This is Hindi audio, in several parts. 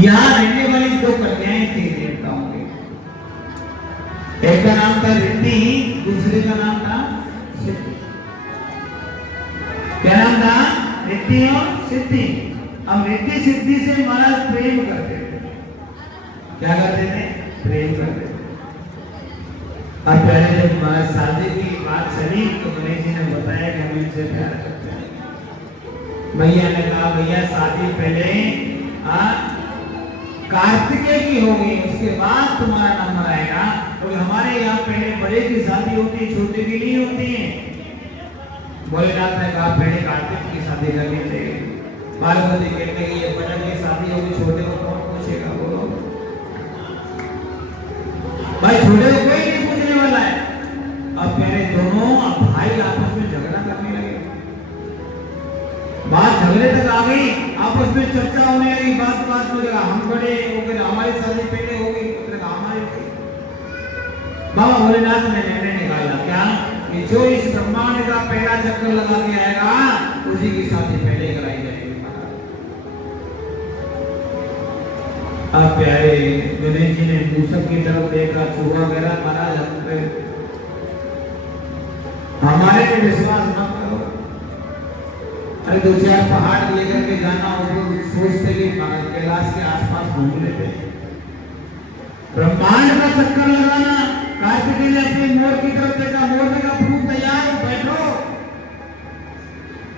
यहाँ रहने वाली दो कन्याएं थी देवताओं के। एक का नाम था रिद्धि, दूसरे का नाम था सिद्धि। क्या नाम था? रिद्धि और सिद्धि। अब रिद्धि सिद्धि से महाराज प्रेम करते थे। क्या करते थे? प्रेम करते थे। अब पहले जब महाराज शादी की बात चली तो गणेश जी ने बताया कि हम इनसे प्यार करते हैं। भैया ने कहा भैया शादी पहले कार्तिकेय की होगी, उसके बाद तुम्हारा नंबर आएगा। तो हमारे यहाँ पहले बड़े की शादी होती है, छोटे की नहीं होती है। भोलेनाथ ने कहा पहले कार्तिक की शादी करनी चाहिए। पार्वती कहते हैं ये बड़े की शादी होगी, छोटे को कौन पूछेगा? बोलो भाई, छोटे को कोई नहीं पूछने वाला है। अब पहले दोनों भाई आपस में झगड़ा करने लगे। बात झगड़े तक आ गई, आपस में चर्चा होने लगी। बात बात में लगा हम बड़े हो गए, हमारी शादी पहले हो गई, हमारी। बाबा भोलेनाथ ने निर्णय निकाला क्या कि जो इस ब्रह्मांड का पहला चक्कर लगा के आएगा उसी की शादी पहले कराई जाएगी। अब प्यारे गणेश जी ने मूसक की तरफ देखा, चूहा वगैरह महाराज हम पे हमारे पे विश्वास मत करो। अरे दो चार पहाड़ लेकर के जाना हो तो सोचते कि कैलाश के आसपास घूम लेते। ब्रह्मांड का चक्कर लगाना। कार्तिकेय ने अपने मोर की तरफ देखा, मोर ने कहा प्रभु तैयार हो, बैठो,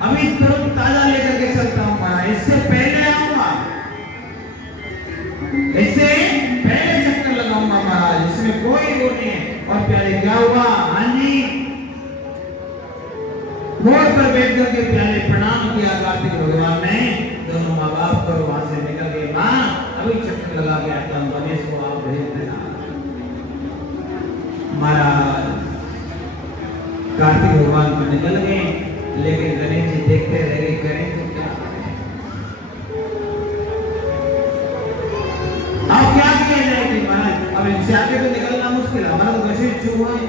अभी तुरंत ताजा लेकर के चलता हूँ महाराज, इससे पहले आऊंगा, इससे पहले चक्कर लगाऊंगा महाराज, इसमें कोई वो नहीं है। और प्यारे क्या हुआ? हाँ जी, मोर पर बैठ करके प्यारे प्रणाम किया कार्तिक भगवान ने। दोनों माँ बाप को वहां से निकल गए। माँ अभी चक्कर लगा के आता हूँ, गणेश को आप भेज देना। महाराज कार्तिक भगवान को निकल गए, लेकिन गणेश जी देखते रह गए, करें तो क्या करें? अब क्या किया जाए महाराज? अब इनसे आगे तो निकलना मुश्किल है, हमारा तो वैसे चूहा है।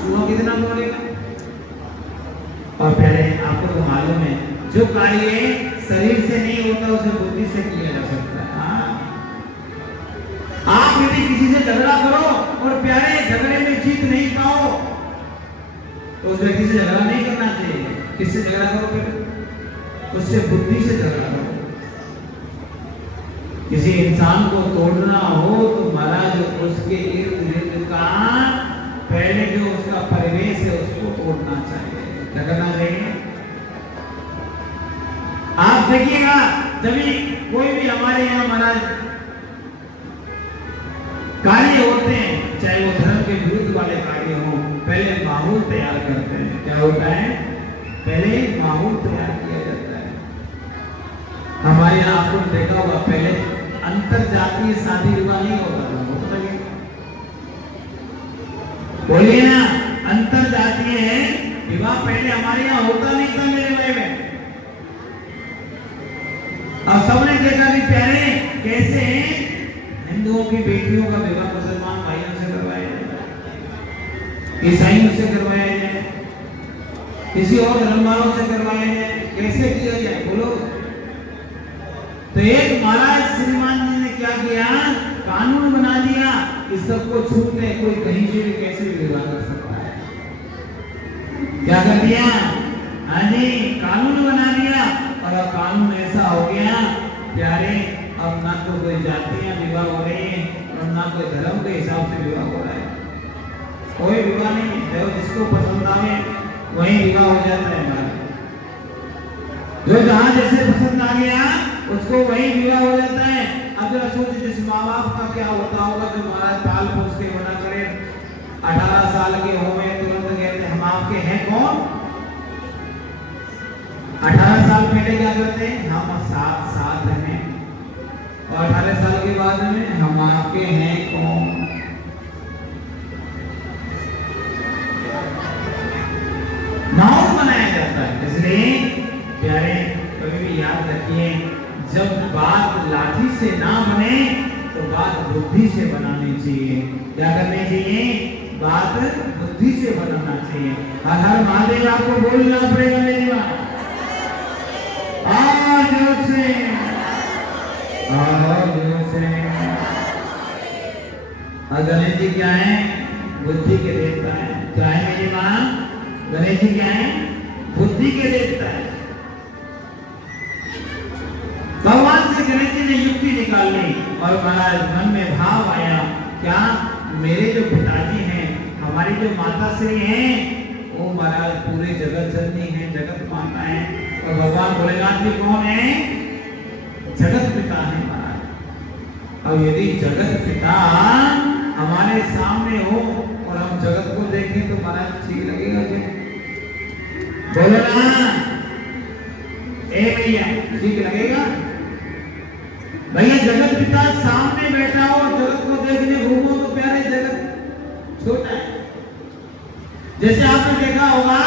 चूहा कितना दौड़ेगा? और पहले आपको तो मालूम है जो कार्य शरीर से नहीं होता उसे बुद्धि से किया जा सकता है। आप यदि किसी से झगड़ा करो और प्यारे झगड़े में जीत नहीं पाओ तो उस व्यक्ति से झगड़ा नहीं करना चाहिए। किससे झगड़ा करो? फिर उससे बुद्धि से झगड़ा करो। किसी इंसान को तोड़ना हो तो महाराज उसके इर्द गिर्द का पहले जो उसका परिवेश है उसको तोड़ना चाहिए, क्या करना चाहिए? आप देखिएगा जब कोई भी हमारे यहाँ महाराज कार्य होते हैं, चाहे वो धर्म के विरुद्ध वाले कार्य हो, पहले माहौल तैयार करते हैं। क्या होता है? पहले माहौल तैयार किया जाता है। हमारे यहाँ आपको देखा होगा पहले अंतर जातीय शादी विवाह नहीं होता था। बोलिए ना, अंतर जातीय है विवाह पहले हमारे यहाँ होता नहीं था मेरे भाई में। अब सबने देखा कि प्यारे कैसे हिंदुओं की बेटियों का विवाह मुसलमान भाइयों से करवाया जाए, ईसाइयों से करवाया जाए, किसी और धर्म वालों से करवाया जाए, कैसे किया जाए बोलो? तो एक महाराज श्रीमान जी ने क्या किया? कानून बना दिया कि सबको छूट है, कोई कहीं से भी कैसे भी विवाह कर सकता है। क्या कर दिया? हाँ जी, कानून बना दिया। और अब कानून ऐसा हो गया प्यारे, अब ना तो कोई जातियां विवाह हो रही है और ना कोई धर्म के हिसाब से विवाह हो रहा है। कोई विवाह नहीं, जो जिसको पसंद आवे वही विवाह हो जाता है। जो जहां जैसे पसंद आ गया उसको वही विवाह हो जाता है। अब जरा सोच, जिस माँ बाप का क्या होता होगा जो महाराज पाल पोस के बड़ा करे, 18 साल के हो गए तुरंत कहते हम आपके हैं कौन? 18 साल पहले क्या करते हैं? हम साथ साथ हैं। और 18 साल के बाद में हम आपके हैं कौन? माहौल बनाया जाता है। इसलिए प्यारे कभी भी याद रखिए, जब बात लाठी से ना बने तो बात बुद्धि से बनानी चाहिए। क्या करनी चाहिए? बात बुद्धि से बनाना चाहिए। हर महादेव आपको बोलना पड़ेगा मेरी बात। जोर से और गणेश जी क्या है? बुद्धि के देवता है। क्या है मेरी माँ? गणेश जी क्या है? बुद्धि के देवता है। भगवान से गणेश जी ने युक्ति निकाली और महाराज मन में भाव आया, क्या मेरे जो पिताजी हैं, हमारी जो माता श्री हैं, वो महाराज पूरे जगत जननी है, जगत माता है। और भगवान भोलेनाथ जी कौन है? जगत पिता है महाराज। और यदि जगत पिता हमारे सामने हो और हम जगत को देखें तो महाराज ठीक लगेगा क्या? बोलो ना ए भैया, ठीक लगेगा? भैया जगत पिता सामने बैठा हो, जगत को देखने घूमो तो प्यारे जगत छोटा है। जैसे आपने देखा होगा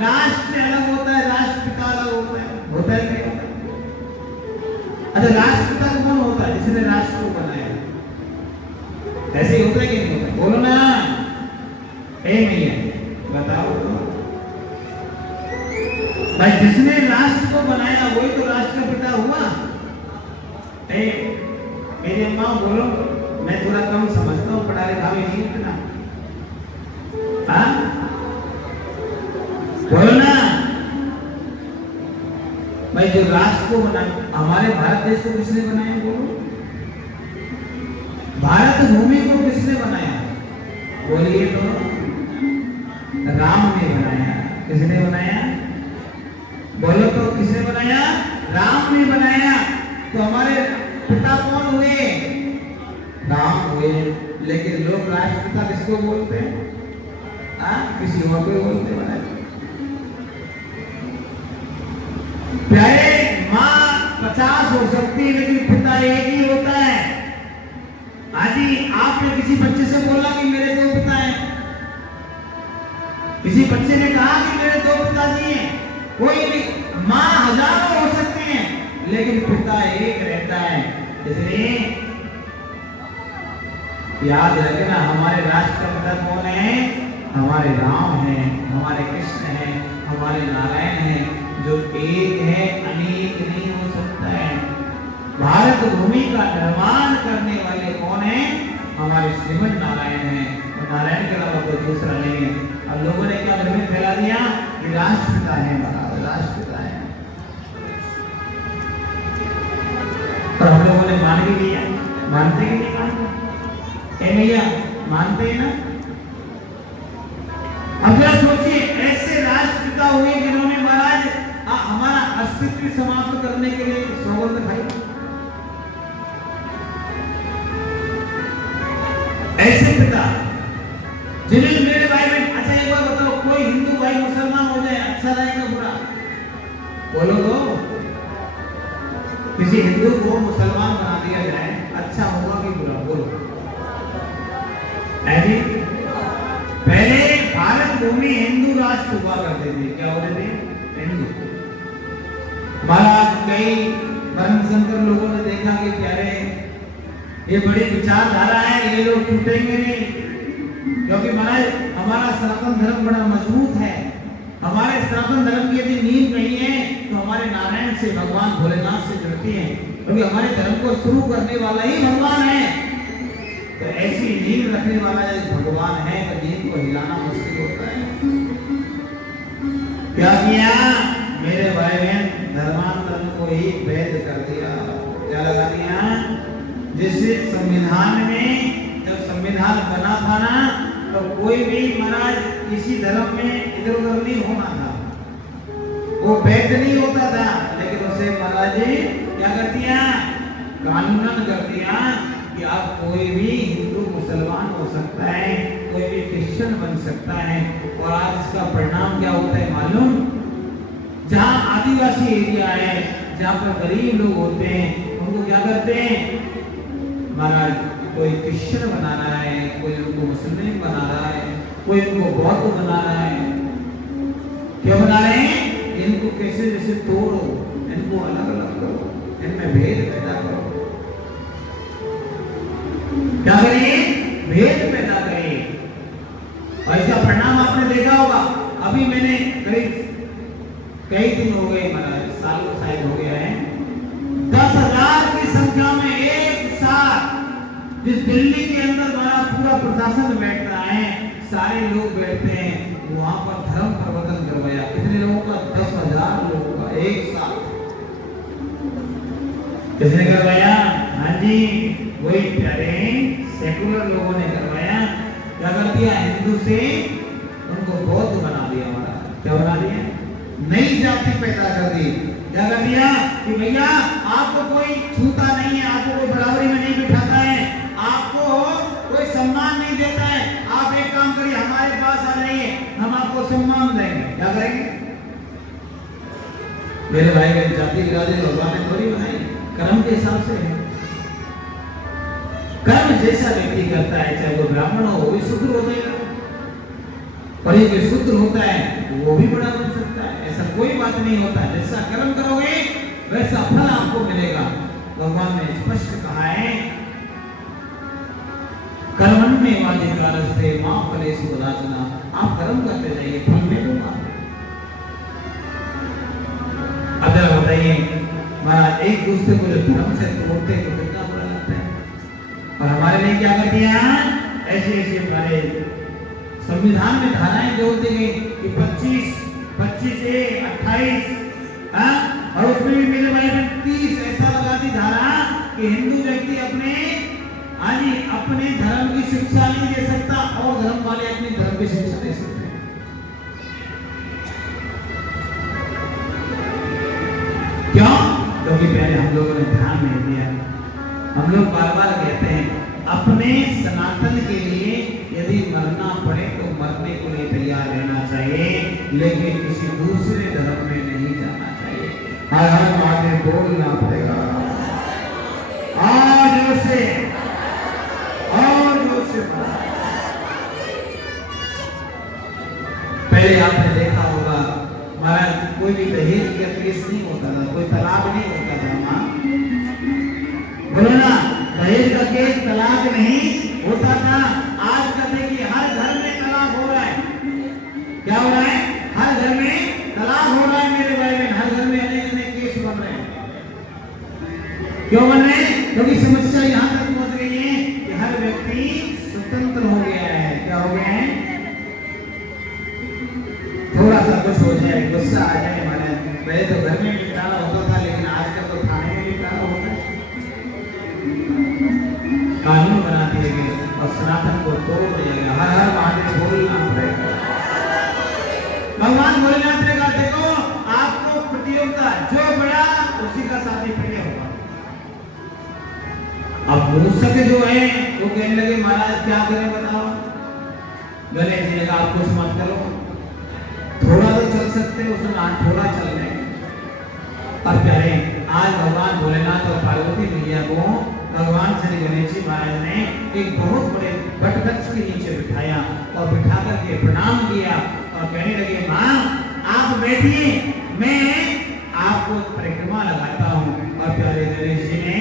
राष्ट्र अलग होता है, राष्ट्रपिता अलग होता है, होता है क्या? अच्छा, राष्ट्रपिता कौन होता है? जिसने राष्ट्र को बनाया। ऐसे ही होता है कि नहीं होता? बोलो ना ए भैया, बताओ तो भाई, जिसने राष्ट्र को बनाया वही तो राष्ट्रपिता हुआ। ए मेरी अम्मा बोलो, मैं थोड़ा कम समझता हूँ, पढ़ा लिखा भी नहीं इतना। हाँ बोलो ना भाई, जो राष्ट्र को बनाया, हमारे भारत देश को किसने बनाया? बोलो, भारत भूमि को किसने बनाया? बोलिए तो। राम ने बनाया। किसने बनाया? बोलो तो, किसने बनाया? राम ने बनाया। तो हमारे पिता कौन हुए? राम हुए। लेकिन लोग राष्ट्रपिता किसको बोलते हैं? किसी और को बोलते हैं। प्यारे, माँ 50 हो सकती है लेकिन पिता एक ही होता है। आजी, आपने किसी बच्चे से बोला कि मेरे दो पिता हैं? किसी बच्चे ने कहा कि मेरे दो पिताजी हैं? कोई भी। माँ हजारों हो सकते हैं लेकिन पिता एक रहता है। इसलिए याद रखना, हमारे राष्ट्र का पिता कौन है? हमारे राम हैं, हमारे कृष्ण हैं, हमारे नारायण हैं, जो एक है, अनेक नहीं हो सकता है। भारत भूमि का निर्माण करने वाले कौन है? हमारे श्रीमन नारायण हैं। और नारायण के अलावा कोई दूसरा नहीं है। अब लोगों ने क्या भ्रम फैला दिया कि राष्ट्रपिता है, राष्ट्रपिता है, और हम लोगों ने मान भी लिया। मानते कि नहीं मानते? ए भैया, मानते हैं ना? अब जरा सोचिए, ऐसे राष्ट्रपिता हुए जिन्होंने महाराज हमारा अस्तित्व समाप्त करने के लिए सौगंध खाई। ऐसे पिता जिन्हें मेरे भाई में, अच्छा एक बार बताओ, कोई हिंदू भाई मुसलमान हो जाए अच्छा रहेगा बुरा? बोलो तो। किसी हिंदू को मुसलमान बना दिया जाए, अच्छा होगा कि बुरा? बोलो। ऐसी पहले भारत भूमि हिंदू राष्ट्र हुआ करते थे। क्या होते थे? हिंदू। महाराज कई परम शंकर लोगों ने देखा कि प्यारे, ये बड़ी विचारधारा है, ये लोग टूटेंगे नहीं, क्योंकि महाराज हमारा सनातन धर्म बड़ा मजबूत है। हमारे सनातन धर्म की यदि नींव नहीं है तो हमारे नारायण से, भगवान भोलेनाथ से जुड़ती है, क्योंकि हमारे धर्म को शुरू करने वाला ही भगवान है। तो ऐसी नींव रखने वाला एक भगवान है तो नींव को हिलाना मुश्किल होता है। क्या किया मेरे भाई बहन? धर्मांतरण को ही वैध कर दिया। क्या लगा दिया? जैसे संविधान में, जब संविधान बना था ना, तो कोई भी महाराज किसी धर्म में इधर उधर नहीं होना था, वो वैध नहीं होता था। लेकिन उसे महाराज जी क्या कर दिया? कानूनन कर दिया कि आप कोई भी हिंदू मुसलमान हो सकता है, कोई भी क्रिश्चियन बन सकता है। और आज इसका परिणाम क्या होता है मालूम? जहाँ आदिवासी एरिया है, जहाँ पर गरीब लोग होते हैं, उनको क्या करते हैं महाराज? कोई क्रिश्चियन बना रहा है, कोई उनको मुस्लिम बना रहा है, कोई उनको बौद्ध बना रहा है। क्यों बना रहे हैं? इनको कैसे जैसे तोड़ो, इनको अलग अलग करो, इनमें भेद पैदा करो। क्या करिए? भेद पैदा करिए। और इसका परिणाम आपने देखा होगा। अभी मैंने करीब कई दिन हो गए, महाराज सालों शायद हो गया है, 10,000 की संख्या में एक साथ जिस दिल्ली के अंदर हमारा पूरा प्रशासन बैठ रहा है, सारे लोग बैठते हैं, वहां पर धर्म प्रवर्तन करवाया। कितने लोगों का? 10,000 लोगों का एक साथ। किसने करवाया? हाँ जी, वही प्यारे सेकुलर लोगों ने करवाया। क्या कर दिया? हिंदू से उनको बौद्ध बना दिया। हमारा क्या बना दिया? नई जाति पैदा कर दी। क्या कर दिया कि भैया आपको कोई छूता नहीं है, आपको कोई बराबरी में नहीं बिठाता है, आपको कोई सम्मान नहीं देता है। आप एक काम करिए, हमारे पास आ जाइए, हम आपको सम्मान देंगे। क्या करेंगे? मेरे भाई बहन, जाति गिरादे भगवान ने थोड़ी बनाई, कर्म के हिसाब से है। कर्म जैसा व्यक्ति करता है, चाहे वो ब्राह्मण हो, वो भी शूद्र हो जाएगा, और ये जो शूद्र होता है वो भी बड़ा बन सकता है। ऐसा कोई बात नहीं होता है। जैसा कर्म करोगे वैसा फल आपको मिलेगा। भगवान ने स्पष्ट कहा है, कर्मण्येवाधिकारस्ते मा फलेषु कदाचन। आप कर्म करते जाइए, फल मिलेगा। अब जरा बताइए, महाराज एक दूसरे को जो धर्म से तोड़ते तो कितना बुरा लगता है। और हमारे लिए क्या कर दिया? ऐसे ऐसे हमारे संविधान में धाराएं जोड़ती गई कि 25A 28, और उसमें भी मेरे भाई ने 30 ऐसा लगा दी धारा कि हिंदू व्यक्ति अपने अपने धर्म की शिक्षा नहीं दे सकता, और धर्म वाले अपने धर्म की शिक्षा दे सकते हैं। क्यों? क्योंकि पहले हम लोगों ने ध्यान नहीं दिया। हम लोग बार बार कहते हैं, अपने सनातन के लिए यदि मरना पड़े तो मरने के लिए तैयार रहना चाहिए, लेकिन किसी दूसरे धर्म में नहीं जाना चाहिए। हर हर महादेव बोलना पड़ेगा। और जोर से पहले आपने देखा होगा महाराज, कोई भी दहेज का केस नहीं होता था, कोई तलाक नहीं होता था। मां बोलो ना, दहेज का केस तलाक नहीं होता था। आज का देखिए, हर घर में तलाक हो रहा है। क्या हो रहा है? हर घर में तलाक हो रहा है मेरे भाई बहन। हर घर में अनेक अनेक केस बन रहे हैं। क्यों बन रहे हैं? क्योंकि समस्या यहाँ तक पहुंच गई है कि हर व्यक्ति स्वतंत्र हो गया है। क्या हो गया है? थोड़ा सा कुछ हो जाए, गुस्सा आ जाए, हमारे पहले तो घर में निपटारा होता था, लेकिन आजकल तो थाने में निपटारा होता है। कानून बना दिए गए और सनातन को तोड़ दिया गया। हर हर महादेव बोलना पड़ेगा। भगवान भोलेनाथ ने कहा, देखो आपको प्रतियोगिता जो बड़ा उसी का शादी प्रिय होगा। अब मूर्ख जो है वो कहने लगे, महाराज क्या करें बताओ? गणेश जी ने कहा, आप कुछ मत करो, थोड़ा तो चल सकते हो, उसमें थोड़ा चल रहे। और प्यारे, आज भगवान भोलेनाथ और पार्वती मैया को भगवान श्री गणेश जी महाराज ने एक बहुत बड़े वट वृक्ष के नीचे बिठाया और बिठा करके प्रणाम किया और कहने लगे, माँ आप बैठिए, मैं आपको परिक्रमा लगाता हूँ। और प्यारे गणेश जी ने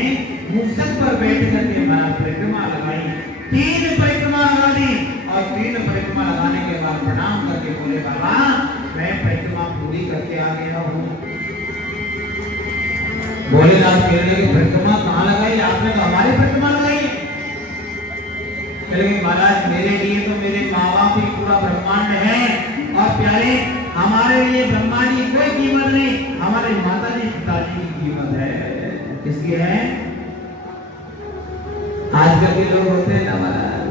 मूषक पर बैठ करके महाराज परिक्रमा लगाई। 3 परिक्रमा लगा दी और 3 परिक्रमा लगाने के बाद प्रणाम करके बोले, बाबा मैं परिक्रमा पूरी करके आ गया हूँ। भोलेनाथ कहने लगे, परिक्रमा कहाँ लगाई? आपने तो हमारी परिक्रमा लगाई है। महाराज मेरे लिए तो मेरे माँ बाप ही पूरा ब्रह्मांड है, और प्यारे हमारे लिए ब्रह्मांड की कोई कीमत नहीं, हमारे माता जी पिताजी की कीमत है। किसकी है? आजकल के लोग होते हैं ना,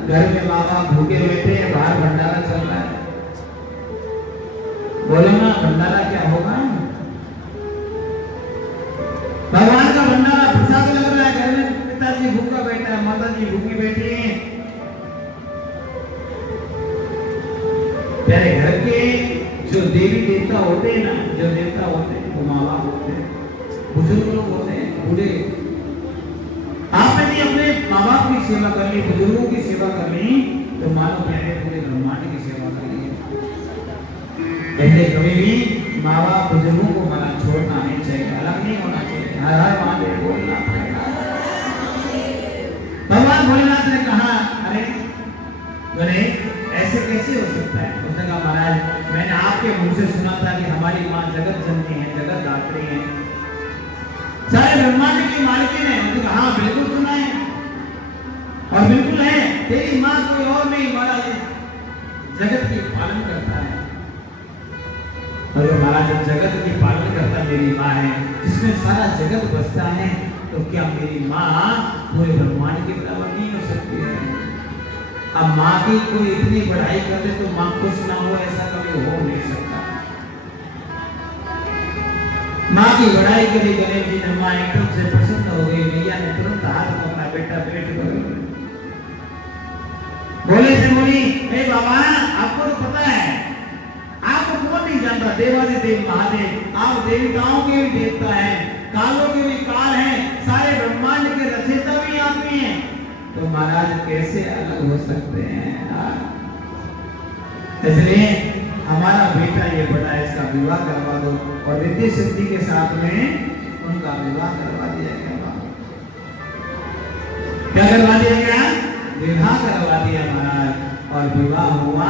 घर में माँ बाप भूखे बैठे हैं, बाहर भंडारा चल रहा है। बोलो ना, भंडारा क्या होगा? भगवान का भंडारा प्रसाद लग रहा है, घर में पिताजी भूखा बैठा है, माता जी भूखी बैठी है। प्यारे घर के जो देवी देवता होते हैं ना, जो देवता होते हैं वो माँ बाप होते हैं, बुजुर्ग लोग होते हैं, बूढ़े। आपने भी अपने माँ बाप की सेवा कर ली, बुजुर्गों की सेवा कर ली, तो मानो प्यारे पूरे ब्रह्मांड की सेवा कर ली। पहले कभी भी माँ बाप बुजुर्गों को मना छोड़ना नहीं चाहिए, अलग नहीं होना चाहिए। हर हर महादेव बोलना पड़ेगा। भगवान भोलेनाथ ने कहा, अरे गणेश ऐसे कैसे हो सकता है? उसने कहा, महाराज मैंने आपके मुंह से सुना था कि हमारी माँ जगत जननी है, जगत दात्री है, सारे ब्रह्मांड की मालिकिन है। उसने कहा, हाँ बिल्कुल सुना है, और मेरी माँ है, जिसमें सारा जगत बसता है, तो क्या मेरी माँ पूरे ब्रह्मांड के बराबर नहीं हो सकती है? अब माँ की कोई इतनी बढ़ाई कर दे तो माँ खुश ना हो, ऐसा कभी हो नहीं सकता। माँ की बढ़ाई करी गणेश जी ने, माँ एकदम से प्रसन्न हो गई, मैया ने तुरंत हाथ पकड़ा, बेटा पेट करो। बोले से बोली, हे बाबा, आपको तो पता है, आपको कौन नहीं जानता, देवादिदेव महादेव, आप देवताओं के भी देवता हैं, कालों के भी काल हैं, सारे ब्रह्मांड के रचयिता भी आप ही हैं, तो महाराज कैसे अलग हो सकते हैं? इसलिए हमारा बेटा ये बड़ा है, इसका विवाह करवा दो, और रिद्धि सिद्धि के साथ में उनका विवाह करवा दिया गया। क्या करवा दिया गया? विवाह करवा दिया महाराज। और विवाह हुआ,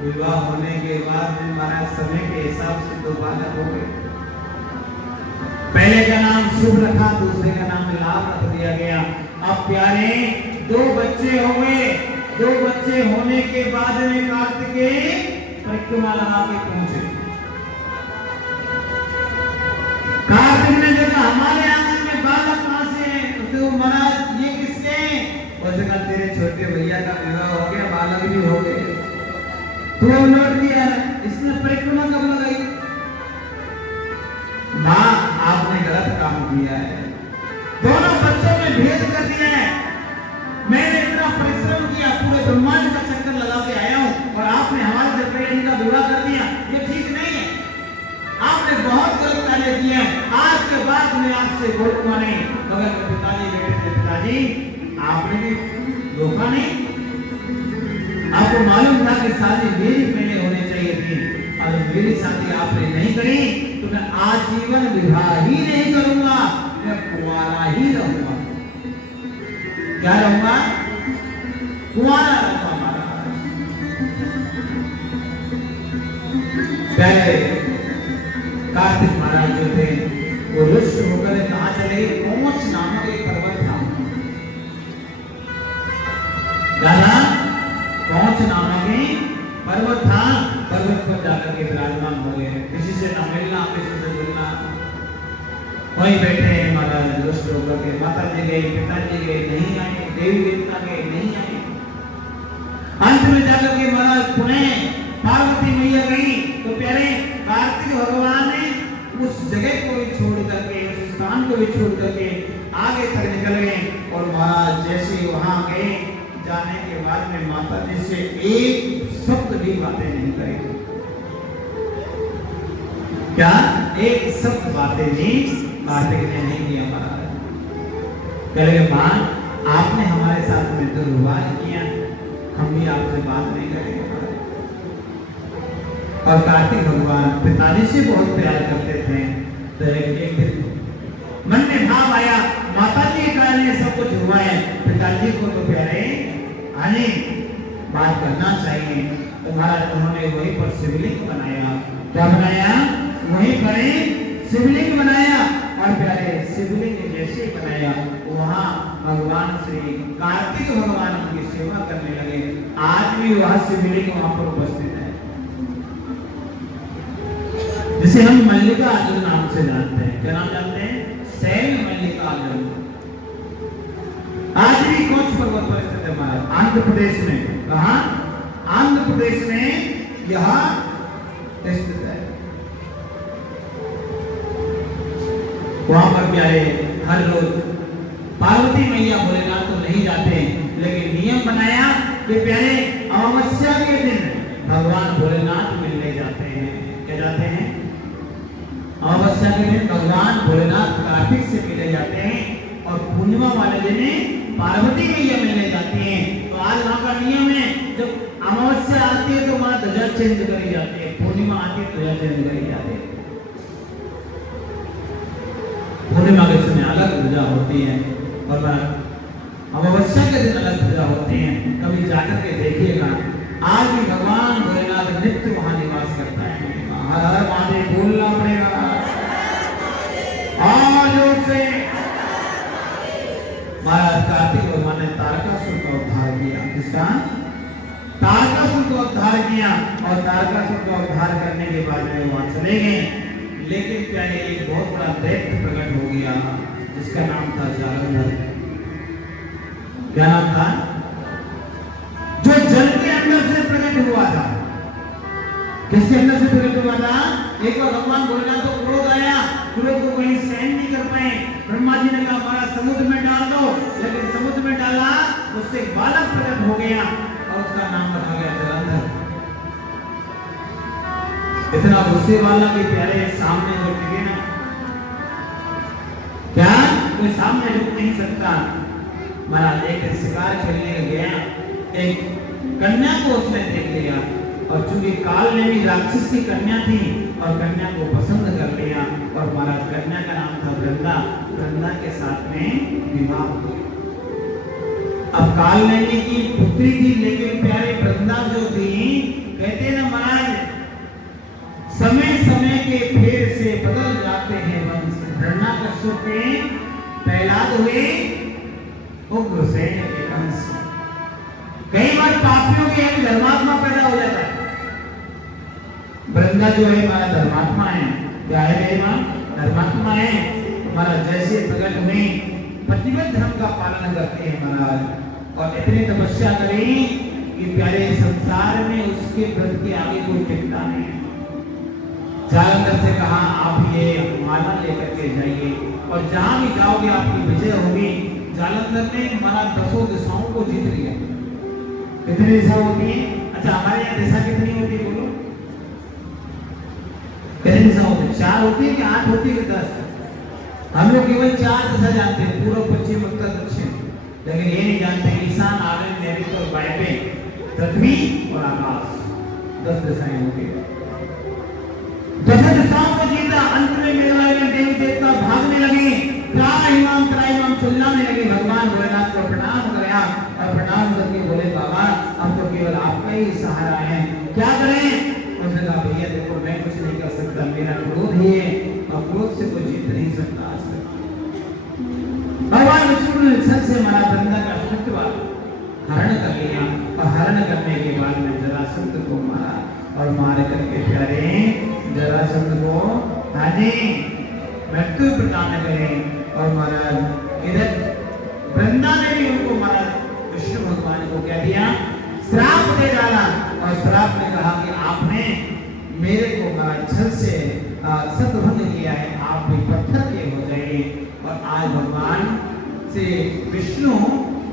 विवाह होने के बाद में महाराज समय के हिसाब से दो बालक हो गए। पहले का नाम शुभ रखा, दूसरे का नाम लाभ रख दिया गया। अब प्यारे दो बच्चे हो गए। दो बच्चे होने के बाद में कार्तिकेय परिक्रमा लगा के पहुंचे। कार्तिक ने देखा हमारे आंगन में बालक कहां से है? तो महाराज ये किसके? उसने कहा तेरे छोटे भैया का विवाह हो गया, बालक भी हो गए, तू लौट दिया। इसने परिक्रमा कब लगाई? मां आपने गलत काम किया है, दोनों बच्चों में भेद कर दिया है। मैंने इतना परिश्रम किया, पूरे ब्रह्मांड का चक्कर लगा के आया हूं, और आपने हमारे से इनका विवाह कर दिया, ये ठीक नहीं है। आपने बहुत गलत कार्य किया है। आज के बाद मैं आपसे बोलूंगा नहीं, मगर पिताजी बेटे से, पिताजी आपने भी धोखा नहीं, आपको मालूम था कि शादी मेरी पहले होनी चाहिए थी, और मेरी शादी आपने नहीं करी, तो मैं आजीवन विवाह ही नहीं करूंगा, मैं कुंवारा ही रहूंगा। क्या रहूंगा? कुंवारा रहूंगा। पहले कार्तिक महाराज जो थे वो रुष्ट होकर कहां चले? पहुंच नामक एक पर्वत था। पहुंच नामक पर्वत था। पर्वत पर जाकर के विराजमान हो गए, किसी से न मिलना, किसी से जुलना, वहीं बैठे हैं महाराज रुष्ट होकर के। माता जी गए, पिताजी गए, नहीं आए, देवी देवता गए, नहीं आए। अंत में जाकर के महाराज पुनः पार्वती मैया गई, तो प्यारे कार्तिक भगवान ने उस जगह को भी छोड़ करके, उस स्थान को भी छोड़ करके आगे तक निकल गए। और महाराज जैसे ही वहां गए, जाने के बाद में माता जी से एक शब्द भी बातें नहीं करेंगे। क्या? एक शब्द बातें भी कार्तिक ने नहीं किया। महाराज कहेंगे, मां आपने हमारे साथ में दुर्व्यवहार किया, हम भी आपसे बात नहीं करेंगे। और कार्तिक भगवान पिताजी से बहुत प्यार करते थे, तो एक दिन मन में भाव आया, माता जी के कारण ये सब कुछ हुआ है, पिताजी को तो प्यारे आने बात करना चाहिए। तो महाराज उन्होंने वहीं पर शिवलिंग बनाया। क्या बनाया? वहीं पर शिवलिंग बनाया। और प्यारे शिवलिंग जैसे बनाया, वहां भगवान श्री कार्तिक भगवान की सेवा करने लगे। आज भी वह शिवलिंग वहां पर उपस्थित है, जिसे हम मल्लिकार्जुन नाम से जानते हैं। क्या नाम जानते हैं? शैल मल्लिकार्जुन। आज भी कोच पर्वत पर स्थित है महाराज, आंध्र प्रदेश में। कहा? आंध्र प्रदेश में यह स्थित है। वहां पर क्या है? हर रोज पार्वती मैया भोलेनाथ तो नहीं जाते, लेकिन नियम बनाया कि प्यारे अमावस्या के दिन भगवान भोलेनाथ मिलने जाते हैं। क्या जाते हैं? अमावस्या के दिन भगवान भोलेनाथ कार्तिक से मिले जाते हैं, और पूर्णिमा वाले दिन पार्वती मैया मिलने जाती हैं। तो आज वहां का नियम है, जब अमावस्या आती है तो वहां ध्वजा चेंज करी जाती है, पूर्णिमा आती है ध्वजा चेंज करी जाती है। पूर्णिमा के समय अलग ध्वजा होती है, और अमावस्या के दिन अलग ध्वजा होती है। कभी जाकर के देखिएगा, आज भी भगवान भोलेनाथ नित्य वहां निवास करता है। हर हर महादेव बोलना पड़ेगा। आज से महाराज कार्तिक भगवान ने तारकासुर का उद्धार किया। किसका? तारकासुर का उद्धार किया। और तारकासुर का उद्धार करने के बाद में वहां चले गए, लेकिन प्यारे एक बहुत बड़ा दैत्य प्रकट हो गया जिसका नाम था जालंधर। क्या नाम था? जो जल के अंदर से प्रकट हुआ था। किसके अंदर से प्रकट हुआ था? एक बार भगवान भोलेनाथ को क्रोध आया, क्रोध को कहीं सहन नहीं कर पाए, ब्रह्मा जी ने कहा हमारा समुद्र में डाल दो, लेकिन समुद्र में डाला, उससे एक बालक प्रकट हो गया और उसका नाम रखा गया जलंधर। इतना गुस्से वाला कि प्यारे सामने हो टिके ना, क्या कोई सामने रुक नहीं सकता। महाराज एक शिकार खेलने गया, एक कन्या को उसने देख लिया और चूंकि काल ने भी राक्षस की कन्या थी और कन्या को पसंद कर लिया और महाराज कन्या का नाम था वृंदा। वृंदा के साथ में विवाह हो गया। अब काल ने की पुत्री थी, लेकिन प्यारे वृंदा जो थी, कहते ना महाराज समय समय के फेर से बदल जाते हैं वंश। हिरण्यकश्यप के प्रहलाद हुए उग्रसेन के वंश। कई बार पापियों के एक धर्मात्मा पैदा हो जाता है। वृंदा जो है हमारा धर्मात्मा है। क्या है मेरी मां? धर्मात्मा है। हमारा जैसे प्रकट हुए पतिव्रत धर्म का पालन करते हैं महाराज, और इतनी तपस्या करें कि प्यारे संसार में उसके व्रत के आगे कोई टिकता नहीं। जालंधर से कहा आप ये माला लेकर के जाइए और जहां भी जाओगे आपकी विजय होगी। जालंधर ने हमारा 10 दिशाओं को जीत लिया। कितनी दिशा होती है? अच्छा हमारे यहाँ दिशा कितनी होती है बोलो? कितनी दिशा होती है? 4 होती है कि 8 होती है कि 10? हम लोग केवल 4 दिशा जानते हैं, पूर्व पश्चिम उत्तर दक्षिण, लेकिन ये नहीं जानते ईशान आनंद नैऋत्य और वायव्य, पृथ्वी और आकाश। 10 दिशाएं होती है। 10 दिशाओं को जीता। अंत में मेरे देवी देवता भागने लगे, त्राहिमाम चिल्लाने लगे। भगवान भोलेनाथ को प्रणाम कराया और प्रणाम करके बोले बाबा हम तो केवल आपका ही सहारा है, क्या करें? उसने कहा भैया देखो मैं कुछ नहीं कर सकता, मेरा क्रोध ही है और क्रोध से कोई जीत नहीं सकता। भगवान विष्णु ने छल से मारा, वृंदा का सत्व हरण कर लिया और हरण करने के बाद में जरासंध को मारा और मार करके प्यारे जरासंध को हाजी मृत्यु प्रदान करें। और महाराज इधर वृंदा ने भी उनको महाराज विष्णु भगवान को क्या दिया? श्राप दे डाला। और श्राप ने कहा कि आपने मेरे को महाराज छल से सतभंग किया है, आप भी पत्थर के हो जाइए। और आज भगवान से विष्णु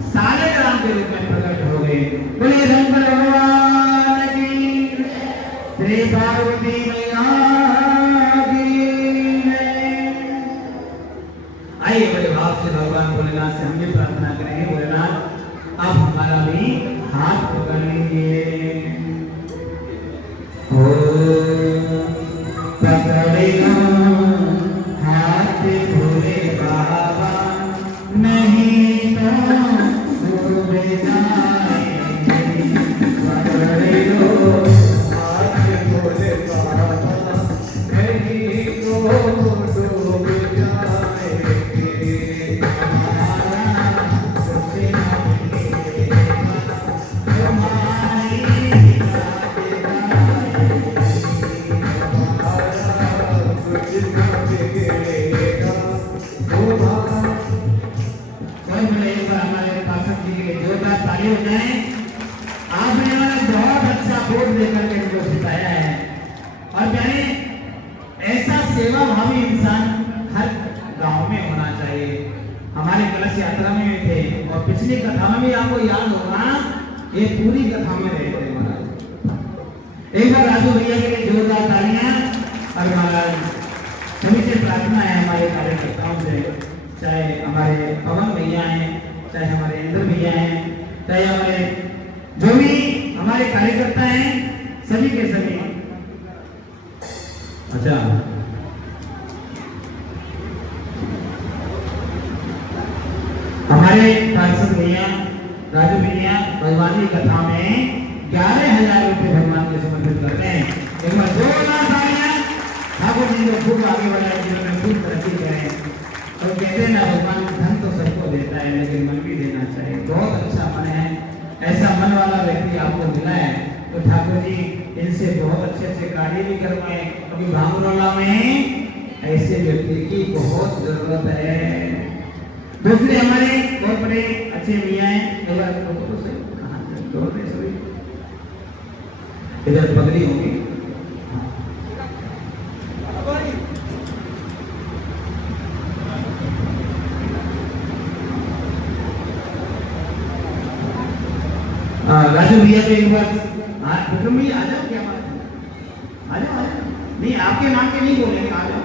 सारे ग्राम के रूप में प्रकट हो गए। बोले शंकर भगवान की, श्री पार्वती मैया की। आइए बड़े भाव से भगवान भोलेनाथ से हम भी प्रार्थना करेंगे, भोलेनाथ आप हमारा भी हाथ पकड़ लीजिए। ओ पकड़े हाथ भोले बाबा, नहीं तो डूब जाएंगे। पकड़े लो हाथ भोले बाबा, नहीं तो डूब जाएंगे। ताली हो जाए। आपने हमें बहुत अच्छा बोध देकर के इनको सिखाया है। और यानी ऐसा सेवा भावी इंसान हर गांव में होना चाहिए। हमारे कलश यात्रा में भी थे और पिछली कथा में भी आपको याद होगा, ये पूरी कथा में रहे थे महाराज। एक बार राजू भैया के लिए जोरदार तालियां। और महाराज सभी से प्रार्थना है हमारे कार्यकर्ताओं से, चाहे हमारे पवन भैया हैं, चाहे हमारे इंद्र भैया हैं, चाहे हमारे जो भी हमारे कार्यकर्ता हैं, सभी के सभी। अच्छा हमारे पार्षद भैया राजू भैया भगवान की कथा में 11,000 रुपए भगवान के समर्पित करते हैं। एक बार जोरदार तालियां। ठाकुर जी को खूब आगे बढ़ाए, जीवन में खूब तरक्की करें। और कहते हैं ना भगवान धन तो सबको देता है, लेकिन मन भी देना चाहिए। बहुत अच्छा मन है, ऐसा मन वाला व्यक्ति आपको मिला है तो ठाकुर जी इनसे बहुत अच्छे अच्छे कार्य भी करवाए। क्योंकि भांगरोला में ऐसे व्यक्ति की बहुत जरूरत है। दूसरे हमारे बहुत बड़े अच्छे मियाँ हैं, सभी इधर पगड़ी होगी। राजू भैया के एक बार विक्रम भैया आ जाओ, क्या बात है, आ जाओ। नहीं आपके नाम के नहीं बोलेंगे, आ जाओ।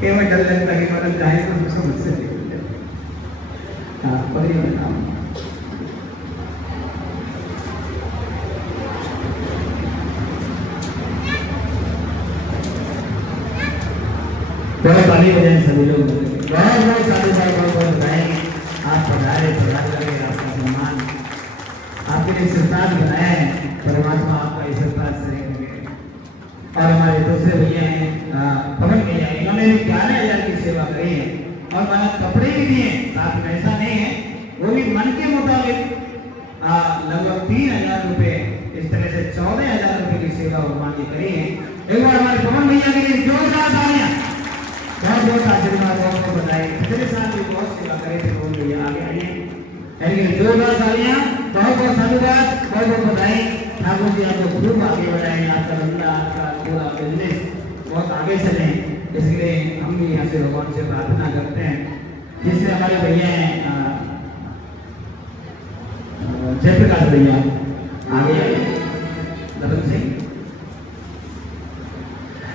केवल डर लगता है कि जाए तो समझ से बहुत ताली बजाएं सभी लोग, बहुत साधु भाई बहुत बताएंगे। आप पधारे करेंगे, आपका सम्मान, आपके लिए सरताज बनाया है परमात्मा, आपका इस सरताज से रहेंगे। और हमारे दूसरे भैया हैं पवन भैया, इन्होंने भी 11,000 की सेवा करी है और मैंने कपड़े भी दिए, साथ में ऐसा नहीं है, वो भी मन के मुताबिक लगभग 3,000 रुपए, इस तरह से 14,000 रुपए की सेवा भगवान की करी है। एक बार हमारे पवन भैया के लिए जोरदार तालियां, बहुत आशीर्वाद आपको बताए। पिछले साल भी बहुत सेवा करे थे पवन भैया, आगे आइए, जोरदार तालियां, बहुत साधुवाद, बहुत बधाई। ठाकुर जी आपको खूब आगे बढ़ाएं, आपका धंधा, आपका पूरा बिजनेस बहुत आगे चले, इसलिए हम भी यहाँ से भगवान से प्रार्थना करते हैं। जिससे हमारे भैया हैं जयप्रकाश भैया, आगे दबन सिंह,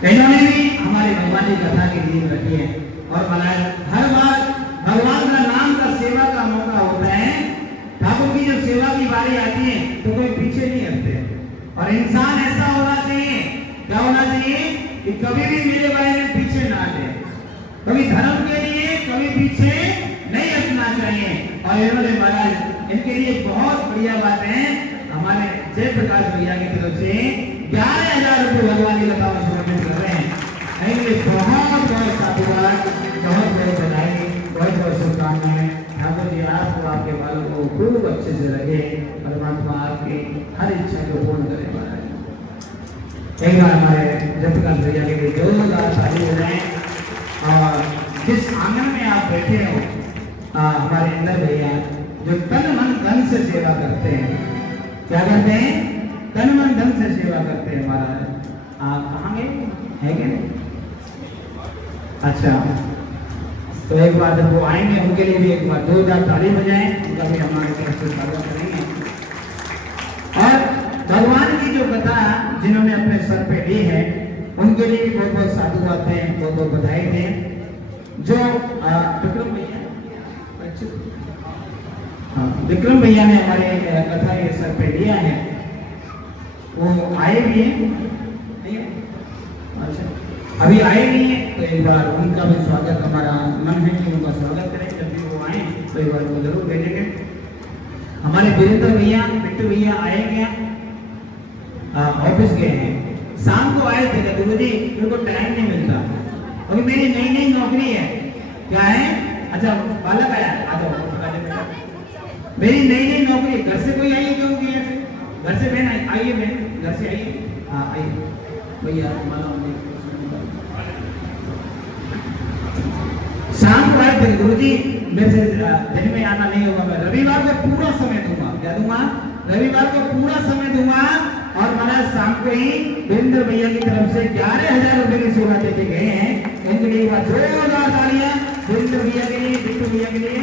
इन्होंने भी हमारे भगवान की कथा की नींव रखी है और बनाया। हर बार भगवान का नाम का सेवा का मौका होता है, ठाकुर की जब सेवा की बारी आती है तो कोई पीछे नहीं हटते। और इंसान ऐसा होना चाहिए, क्या होना चाहिए कि कभी भी मेरे बारे में पीछे ना हटे, कभी धर्म के लिए कभी पीछे नहीं हटना चाहिए। और इन्होंने महाराज इनके लिए बहुत बढ़िया बात है, हमारे जयप्रकाश भैया की तरफ से 11,000 रुपये भगवान की कथा में समर्पित कर रहे हैं। बहुत साधुवाद, बहुत बधाई, बहुत शुभकामनाएं। ठाकुर जी आपको, आपके बालों को खूब अच्छे से लगे, परमात्मा आपकी हर इच्छा को पूर्ण करे। एक बार हमारे जयप्रकाश भैया के लिए जोरदार ताली बजाएं। और जिस आंगन में आप बैठे हो, हमारे अंदर भैया जो तन मन धन से सेवा करते हैं, क्या करते हैं, तन मन धन से सेवा करते हैं। महाराज आप कहाँ गए है क्या? अच्छा, तो एक बार जब वो आएंगे उनके लिए भी एक बार जोरदार ताली बजाएं, उनका भी हमारे तरफ से स्वागत करेंगे। और भगवान की जो कथा जिन्होंने अपने सर पे ली है उनके लिए भी बहुत बहुत साधुवाद हैं, बहुत बहुत बधाई दें। जो विक्रम भैया, विक्रम भैया ने हमारे कथा ये सर पे लिया है, वो आए भी हैं, अच्छा अभी आए नहीं है, तो एक बार उनका भी स्वागत, हमारा मन है कि उनका स्वागत करें। जब भी वो आए तो एक बार वो जरूर भेजेंगे। हमारे वीरेंद्र भैया, बिट्टू भैया आए क्या? ऑफिस गए हैं, शाम को आए थे, गुरु जी मेरे को टाइम नहीं मिलता, अभी मेरी नई नौकरी है। क्या है? अच्छा बालक आया, आ जाओ, मेरी नई नौकरी, घर से कोई आई क्यों की है? घर से बहन आइए, बहन घर से आइए, हाँ आइए भैया। शाम को आए थे, गुरु जी मेरे से दिन में आना नहीं होगा, मैं रविवार को पूरा समय दूंगा। क्या दूंगा? रविवार को पूरा समय दूंगा। और महाराज शाम को ही वीरेंद्र भैया की तरफ से 11,000 रुपए की सेवा देके गए हैं। इनके लिए जोरदार तालियां वीरेंद्र भैया के लिए, बिट्टू भैया के लिए,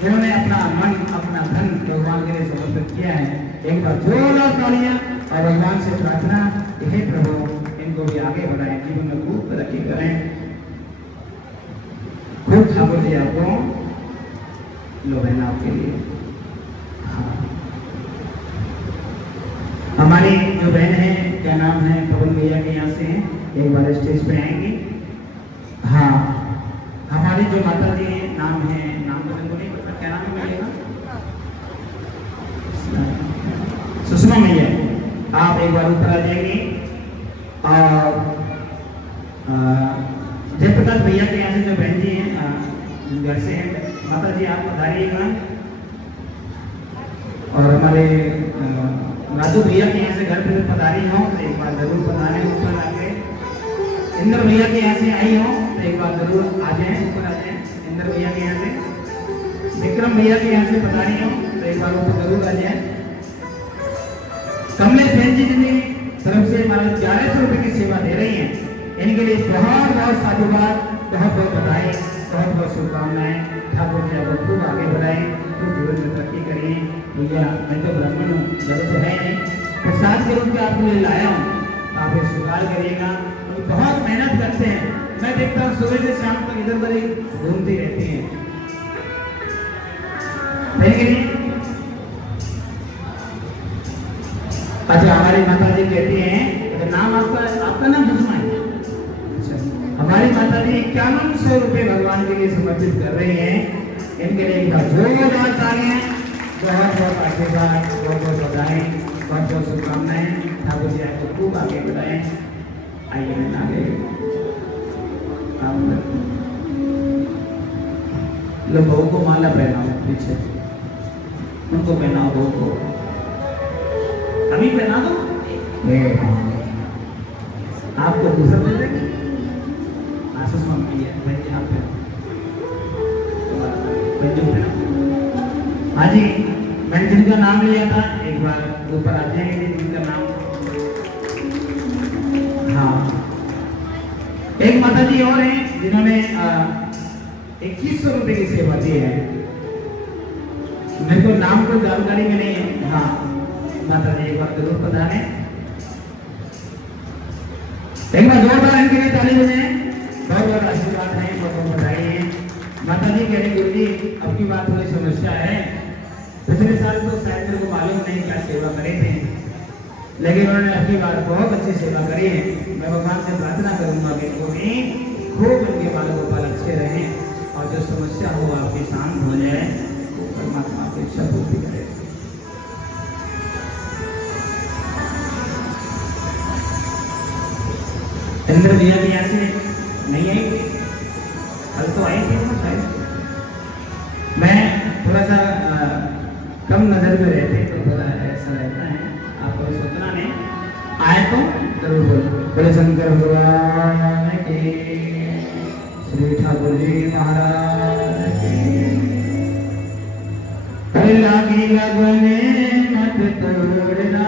जिन्होंने अपना मन, अपना धन भगवान के लिए समर्पित किया है। एक बार जोरदार तालियां और भगवान से प्रार्थना, हे प्रभु इनको भी आगे बढ़ाएं, जीवन में खूब तरक्की करें, खूब ठाकुर जी आपको लो बहन आपके लिए। हमारी जो बहन है, क्या नाम है, पवन भैया के यहाँ से हैं, एक बार स्टेज पे आएंगी। हाँ, हमारी जो माता जी है, नाम है, नाम तो मेरे को नहीं पता, क्या नाम है भैया? सुषमा भैया, आप एक बार ऊपर आ जाएंगे। और जयप्रकाश भैया के यहाँ से जो बहन जी हैं, घर से हैं, माता जी आप पधारिएगा। और हमारे राजू भैया के यहाँ से घर पे पधारी हो, तो एक बार जरूर पधारें ऊपर आके। इंद्र भैया के यहाँ से आई हो तो एक बार जरूर आ जाए, ऊपर आ जाए। इंद्र भैया के यहाँ से, विक्रम भैया के यहाँ से पधारी हो तो एक बार ऊपर जरूर आ जाए। कमलेश बहन जी ने तरफ से हमारे 1100 रुपए की सेवा दे रही हैं, इनके लिए बहुत बहुत साधुवाद, बहुत बहुत बधाई, बहुत बहुत शुभकामनाएं। ठाकुर जी आपको खूब आगे बढ़ाएं, खूब जीवन में तरक्की करिए। भैया मैं तो ब्राह्मण हूँ, जरूरत तो है नहीं, प्रसाद के रूप में आपके लिए लाया हूँ, आप ये स्वीकार करिएगा। बहुत मेहनत करते हैं, मैं देखता हूँ सुबह से शाम तक इधर उधर ही घूमती रहती हैं। अच्छा, हमारी माता जी कहती हैं, नाम आपका नाम सुषमा है। अच्छा, हमारी माता जी 5100 रुपए भगवान के लिए समर्पित कर रही हैं, इनके लिए एक बार जोरदार तालियां, बहुत बहुत आशीर्वाद, बहुत बहुत बधाई, बहुत बहुत शुभकामनाएं। ठाकुर जी आपको खूब आगे बढ़ाएं। आइए मैं आगे लो, बहू को माला पहनाओ, पीछे उनको पहनाओ, बहू को अभी पहना दो। आपको दूसरा दे देंगे, आशीष मम्मी है भाई, आप हाँ जी। मैंने जिनका नाम लिया था एक बार ऊपर आ जाएंगे, जिनका नाम, हाँ। एक माता जी और हैं जिन्होंने 2100 रुपए की सेवा दी है, मेरे को नाम को जानकारी में नहीं है। हाँ माता जी एक बार जरूर पधारे, एक बार जोरदार इनके लिए ताली बजाएं, बहुत बहुत आशीर्वाद है, बहुत बहुत बधाई है। माता जी कह रहे गुरु जी अब की बात थोड़ी समस्या है, पिछले साल तो शायद मेरे को मालूम नहीं क्या सेवा करे थे, लेकिन उन्होंने अब की बार बहुत अच्छी सेवा करी है। मैं भगवान से प्रार्थना करूंगा कि खूब इनके बाल गोपाल अच्छे रहें और जो समस्या हो आपकी शांत हो जाए, वो परमात्मा की इच्छा पूर्ति करे। इंद्र भैया भी यहाँ से नहीं आई, कल तो आई थी शायद, मैं थोड़ा सा कम नजर में रहते तो थोड़ा ऐसा रहता है, आपको सोचना नहीं, आए तो जरूर बोलो। बोले शंकर भगवान की, श्री ठाकुर जी महाराज की। लागी लगने मत तोड़ना,